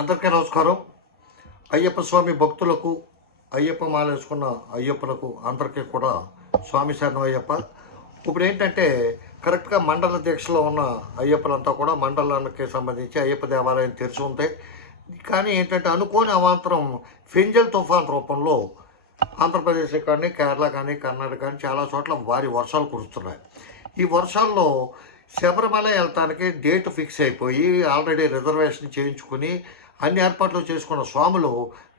అందరికీ నమస్కారం. అయ్యప్ప స్వామి భక్తులకు అయ్యప్ప మాల వేసుకున్న అయ్యప్పలకు అందరికీ కూడా స్వామి శరణం అయ్యప్ప. ఇప్పుడు ఏంటంటే కరెక్ట్గా మండల దీక్షలో ఉన్న అయ్యప్పలంతా కూడా మండలానికి సంబంధించి అయ్యప్ప దేవాలయం తెరిచి ఉంది కానీ ఏంటంటే అనుకోని అవాంతరం ఫెంజల్ తుఫాన్ రూపంలో ఆంధ్రప్రదేశ్ కానీ కేరళ కానీ కర్ణాటక కానీ చాలా చోట్ల భారీ వర్షాలు కురుస్తున్నాయి. ఈ వర్షాల్లో శబరిమల వెళ్తానికి డేట్ ఫిక్స్ అయిపోయి ఆల్రెడీ రిజర్వేషన్ చేయించుకుని అన్ని ఏర్పాట్లు చేసుకున్న స్వాములు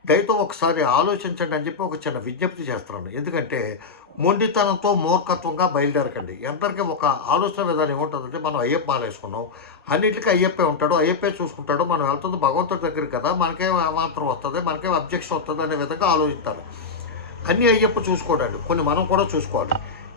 దయతో ఒకసారి ఆలోచించండి అని చెప్పి ఒక చిన్న విజ్ఞప్తి చేస్తున్నాను ఎందుకంటే మొండితనంతో మూర్ఖత్వంగా బయలుదేరకండి. ఎందరికీ ఒక ఆలోచన విధానం ఏముంటుందంటే మనం అయ్యప్ప మాలేసుకున్నాం వేసుకున్నాం అయ్యప్పే ఉంటాడు అయ్యప్పే చూసుకుంటాడు. మనం వెళ్తుంది భగవంతుడి దగ్గరికి కదా మనకేం మాత్రం వస్తుంది మనకేం అబ్జెక్షన్ వస్తుంది అనే విధంగా ఆలోచిస్తారు. అన్ని అయ్యప్ప చూసుకోడండి. కొన్ని మనం కూడా చూసుకోవాలి.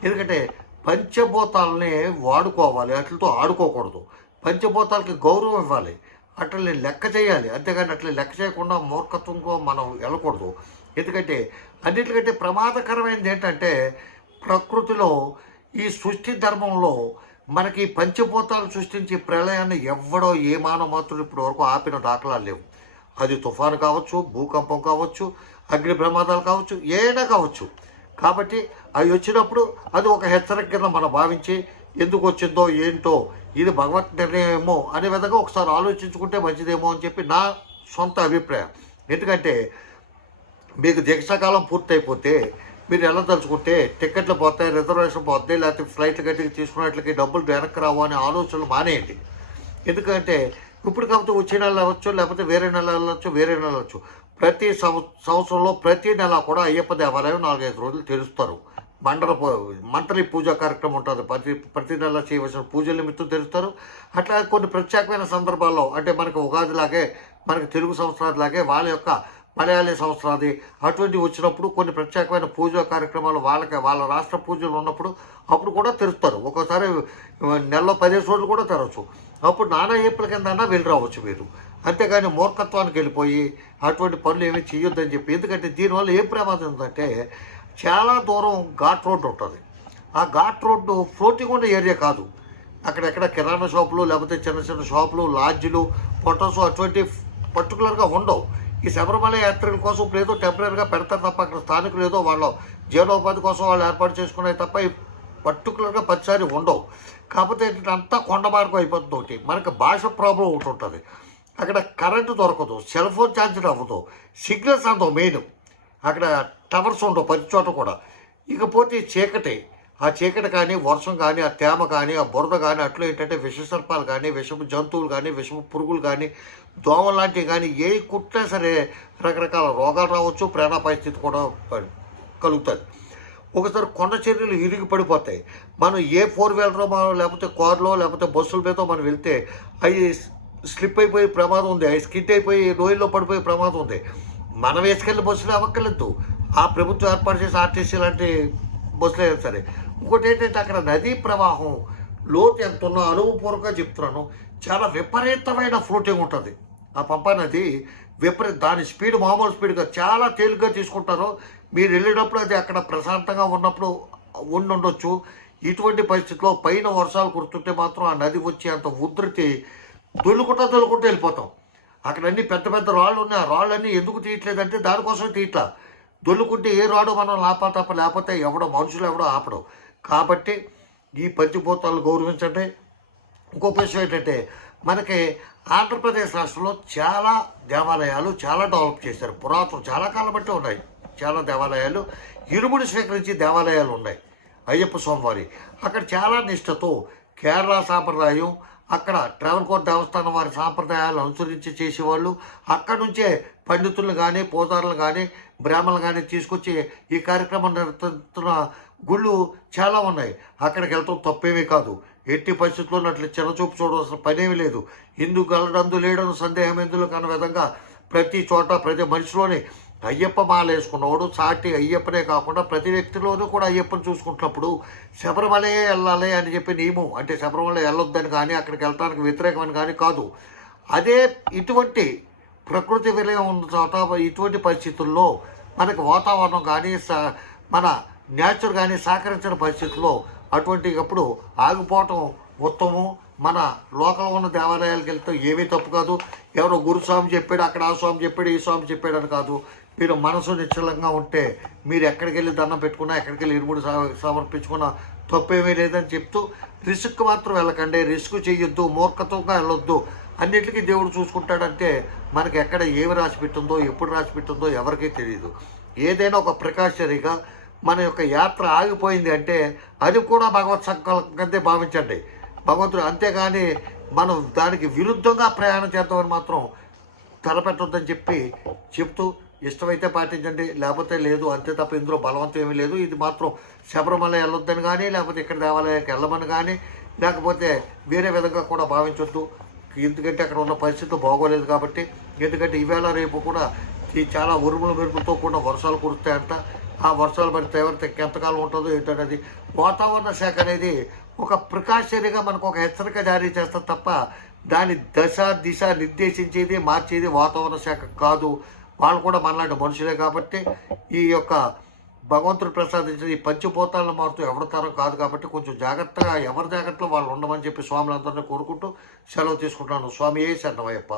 ఎందుకంటే పంచభూతాలని వాడుకోవాలి అట్లతో ఆడుకోకూడదు. పంచభూతాలకి గౌరవం ఇవ్వాలి. అట్లని లెక్క చేయాలి. అంతేగాని అట్లా లెక్క చేయకుండా మూర్ఖత్వంగా మనం వెళ్ళకూడదు. ఎందుకంటే అన్నిటికంటే ప్రమాదకరమైనది ఏంటంటే ప్రకృతిలో ఈ సృష్టి ధర్మంలో మనకి పంచభూతాలు సృష్టించి ప్రళయాన్ని ఎవ్వడో ఏ మానవ మాత్రుడు ఇప్పటి వరకు ఆపిన దాఖలాలు లేవు. అది తుఫాను కావచ్చు భూకంపం కావచ్చు అగ్ని ప్రమాదాలు కావచ్చు ఏదైనా కావచ్చు. కాబట్టి అవి వచ్చినప్పుడు అది ఒక హెచ్చరిక కింద మనం భావించి ఎందుకు వచ్చిందో ఏంటో ఇది భగవత్ నిర్ణయమేమో అనే విధంగా ఒకసారి ఆలోచించుకుంటే మంచిదేమో అని చెప్పి నా సొంత అభిప్రాయం. ఎందుకంటే మీకు దీక్షాకాలం పూర్తయిపోతే మీరు ఎలా తలుచుకుంటే టికెట్లు పోతాయి రిజర్వేషన్ పోతాయి లేకపోతే ఫ్లైట్లు గట్టికి తీసుకున్నట్లకి డబ్బులు వెనక్కి రావు అనే ఆలోచనలు మానేయండి. ఎందుకంటే ఇప్పుడు కాకపోతే వచ్చే నెల అవ్వచ్చు లేకపోతే వేరే నెల వెళ్ళచ్చు వేరే నెల వచ్చు ప్రతి సంవత్సరంలో ప్రతి నెల కూడా అయ్యప్ప దేవాలయం నాలుగైదు రోజులు తెరుస్తారు. మండల పూ- పూజా కార్యక్రమం ఉంటుంది. ప్రతి ప్రతి నెల చేయవలసిన పూజల నిమిత్తం తెరుస్తారు. అట్లా కొన్ని ప్రత్యేకమైన సందర్భాల్లో అంటే మనకు ఉగాదిలాగే మనకి తెలుగు సంవత్సరాదిలాగే వాళ్ళ యొక్క మలయాళీ సంవత్సరాది అటువంటివి వచ్చినప్పుడు కొన్ని ప్రత్యేకమైన పూజా కార్యక్రమాలు వాళ్ళకి వాళ్ళ రాష్ట్ర పూజలు ఉన్నప్పుడు అప్పుడు కూడా తెరుస్తారు. ఒక్కోసారి నెలలో పదిహేను రోజులు కూడా తెరవచ్చు. అప్పుడు నానా ఏప్రిల్ కింద వెళ్ళి రావచ్చు మీరు. అంతేగాని మూర్ఖత్వానికి వెళ్ళిపోయి అటువంటి పనులు ఏమీ చేయొద్దని చెప్పి. ఎందుకంటే దీనివల్ల ఏం ప్రమాదం ఉందంటే చాలా దూరం ఘాట్ రోడ్డు ఉంటుంది. ఆ ఘాట్ రోడ్డు ఫ్లోటింగ్ ఉన్న ఏరియా కాదు. అక్కడెక్కడ కిరాణా షాపులు లేకపోతే చిన్న చిన్న షాపులు లాడ్జీలు పొటోస్ అటువంటి పర్టికులర్గా ఉండవు. ఈ శబరిమల యాత్రికుల కోసం ఇప్పుడు ఏదో టెంపరీగా పెడతారు తప్ప అక్కడ స్థానికులు ఏదో వాళ్ళ జీవనోపాధి కోసం వాళ్ళు ఏర్పాటు చేసుకునే తప్ప ఈ పర్టికులర్గా ప్రతిసారి ఉండవు. కాకపోతే ఏంటంటే అంతా కొండ మార్గం అయిపోతుంది ఒకటి. మనకి భాష ప్రాబ్లం ఒకటి ఉంటుంది. అక్కడ కరెంటు దొరకదు సెల్ ఫోన్ ఛార్జర్ అవ్వదు సిగ్నల్స్ అందవు మెయిన్. అక్కడ టవర్స్ ఉండవు ప్రతి చోట కూడా. ఇకపోతే చీకటి. ఆ చీకటి కానీ వర్షం కానీ ఆ తేమ కానీ ఆ బురద కానీ అట్లా ఏంటంటే విషసర్పాలు కానీ విషపు జంతువులు కానీ విషపు పురుగులు కానీ దోమలు లాంటివి కానీ ఏ కుట్టినా సరే రకరకాల రోగాలు రావచ్చు ప్రాణ పరిస్థితి కూడా కలుగుతుంది. ఒకసారి కొండ చర్యలు ఇరిగి పడిపోతాయి. మనం ఏ ఫోర్ వీలర్లో మనం లేకపోతే కార్లో లేకపోతే బస్సుల మీదో మనం వెళ్తే అవి స్లిప్ అయిపోయే ప్రమాదం ఉంది. అవి స్కిట్ అయిపోయి లోయల్లో పడిపోయే ప్రమాదం ఉంది. మనం వేసుకెళ్ళి బస్సులు అవ్వక్కర్లేదు. ఆ ప్రభుత్వం ఏర్పాటు చేసే ఆర్టీసీ లాంటి బస్సులు అయినా సరే. ఇంకోటి ఏంటంటే అక్కడ నదీ ప్రవాహం లోతు ఎంత ఉన్నా అనుభవపూర్వకంగా చెప్తున్నాను. చాలా విపరీతమైన ఫ్లోటింగ్ ఉంటుంది. ఆ పంప నది విపరీత దాని స్పీడ్ మామూలు స్పీడ్గా చాలా తేలిగ్గా తీసుకుంటారు. మీరు వెళ్ళినప్పుడు అది అక్కడ ప్రశాంతంగా ఉన్నప్పుడు ఉండి ఉండొచ్చు ఇటువంటి పరిస్థితిలో పైన వర్షాలు కురుతుంటే మాత్రం ఆ నది వచ్చి అంత ఉధృతి దొల్లుకుంటా దొల్లుకుంటూ వెళ్ళిపోతాం. అక్కడ అన్ని పెద్ద పెద్ద రాళ్ళు ఉన్నాయి ఆ రాళ్ళన్నీ ఎందుకు తీయట్లేదంటే దానికోసం తీయట్లా. దొల్లుకుంటే ఏ రాడు మనం లాపతప్ప లేకపోతే ఎవడో మనుషులు ఎవడో ఆపడం. కాబట్టి ఈ పంచభూతాలు గౌరవించండి. ఇంకొక విషయం ఏంటంటే మనకి ఆంధ్రప్రదేశ్ రాష్ట్రంలో చాలా దేవాలయాలు చాలా డెవలప్ చేశారు. పురాతన చాలా కాలం బట్టి ఉన్నాయి. చాలా దేవాలయాలు. ఇరుముడి స్వీకరించి దేవాలయాలు ఉన్నాయి. అయ్యప్ప స్వామివారి అక్కడ చాలా నిష్ఠతో కేరళ సాంప్రదాయం అక్కడ ట్రావెన్కోర్ దేవస్థానం వారి సాంప్రదాయాలు అనుసరించి చేసేవాళ్ళు. అక్కడ నుంచే పండితులను కానీ పోదారులు కానీ బ్రాహ్మణులు కానీ తీసుకొచ్చి ఈ కార్యక్రమం నిర్వహిస్తున్న గుళ్ళు చాలా ఉన్నాయి. అక్కడికి వెళ్తాం తప్పేమీ కాదు. ఎట్టి పరిస్థితుల్లో అట్లా చిన్నచూపు చూడవలసిన పనేమీ లేదు. హిందూ గలడందు లేడని సందేహం ఎందులో కాని విధంగా ప్రతి చోట ప్రతి మనిషిలోని అయ్యప్ప మాల వేసుకున్నవాడు సాటి అయ్యప్పనే కాకుండా ప్రతి వ్యక్తిలోనూ కూడా అయ్యప్పని చూసుకుంటున్నప్పుడు శబరిమలే వెళ్ళాలి అని చెప్పి నియమం. అంటే శబరిమల వెళ్ళొద్దని కానీ అక్కడికి వెళ్ళడానికి వ్యతిరేకమని కానీ కాదు. అదే ఇటువంటి ప్రకృతి విలయం ఉన్న చోట ఇటువంటి పరిస్థితుల్లో మనకి వాతావరణం కానీ మన నేచర్ కానీ సహకరించిన పరిస్థితుల్లో అటువంటి అప్పుడు ఆగిపోవటం ఉత్తమం. మన లోకల్ ఉన్న దేవాలయాలకు వెళ్తే ఏమీ తప్పు కాదు. ఎవరో గురుస్వామి చెప్పాడు అక్కడ ఆ స్వామి చెప్పాడు ఈ స్వామి చెప్పాడు అని కాదు. మీరు మనసు నిశ్చలంగా ఉంటే మీరు ఎక్కడికి వెళ్ళి దండం పెట్టుకున్నా ఎక్కడికి వెళ్ళి ఇరుముడు సమర్పించుకున్నా తప్పేమీ లేదని చెప్తూ రిస్క్ మాత్రం వెళ్ళకండి రిస్క్ చేయొద్దు మూర్ఖత్వంగా వెళ్ళొద్దు. అన్నిటికీ దేవుడు చూసుకుంటాడంటే మనకి ఎక్కడ ఏమి రాసి పెట్టిందో ఎప్పుడు రాసి పెట్టిందో ఎవరికీ తెలియదు ఏదైనా ఒక ప్రికాషనరీగా మన యొక్క యాత్ర ఆగిపోయింది అంటే అది కూడా భగవత్ సంకల్పంగా భావించండి. భగవంతుడు అంతేగాని మనం దానికి విరుద్ధంగా ప్రయాణం చేద్దామని మాత్రం తలపెట్టొద్దని చెప్పి చెప్తూ ఇష్టమైతే పాటించండి లేకపోతే లేదు అంతే తప్ప ఇందులో బలవంతం ఏమీ లేదు. ఇది మాత్రం శబరిమల వెళ్ళొద్దని కానీ లేకపోతే ఇక్కడ దేవాలయానికి వెళ్ళమని కానీ లేకపోతే వేరే విధంగా కూడా భావించొద్దు. ఎందుకంటే అక్కడ ఉన్న పరిస్థితి బాగోలేదు కాబట్టి ఎందుకంటే ఈవేళ రేపు కూడా ఈ చాలా ఉరుముల మెరుపులతో కూడా వర్షాలు కురుస్తాయంట. ఆ వర్షాలు పడి తీవ్రత ఎంతకాలం ఉంటుందో ఏంటనేది వాతావరణ శాఖ అనేది ఒక ప్రికాషనరీగా మనకు ఒక హెచ్చరిక జారీ చేస్తారు తప్ప దాని దశ దిశ నిర్దేశించేది మార్చేది వాతావరణ శాఖ కాదు. వాళ్ళు కూడా మనలాంటి మనుషులే కాబట్టి ఈ యొక్క భగవంతుడు ప్రసాదించిన ఈ పంచభూతాలను మారుతూ ఎవరి తరం కాదు కాబట్టి కొంచెం జాగ్రత్తగా ఎవరి జాగ్రత్తలో వాళ్ళు ఉండమని చెప్పి స్వాములందరినీ కోరుకుంటూ సెలవు తీసుకుంటున్నాను. స్వామి ఏ శరణమయ్యప్ప.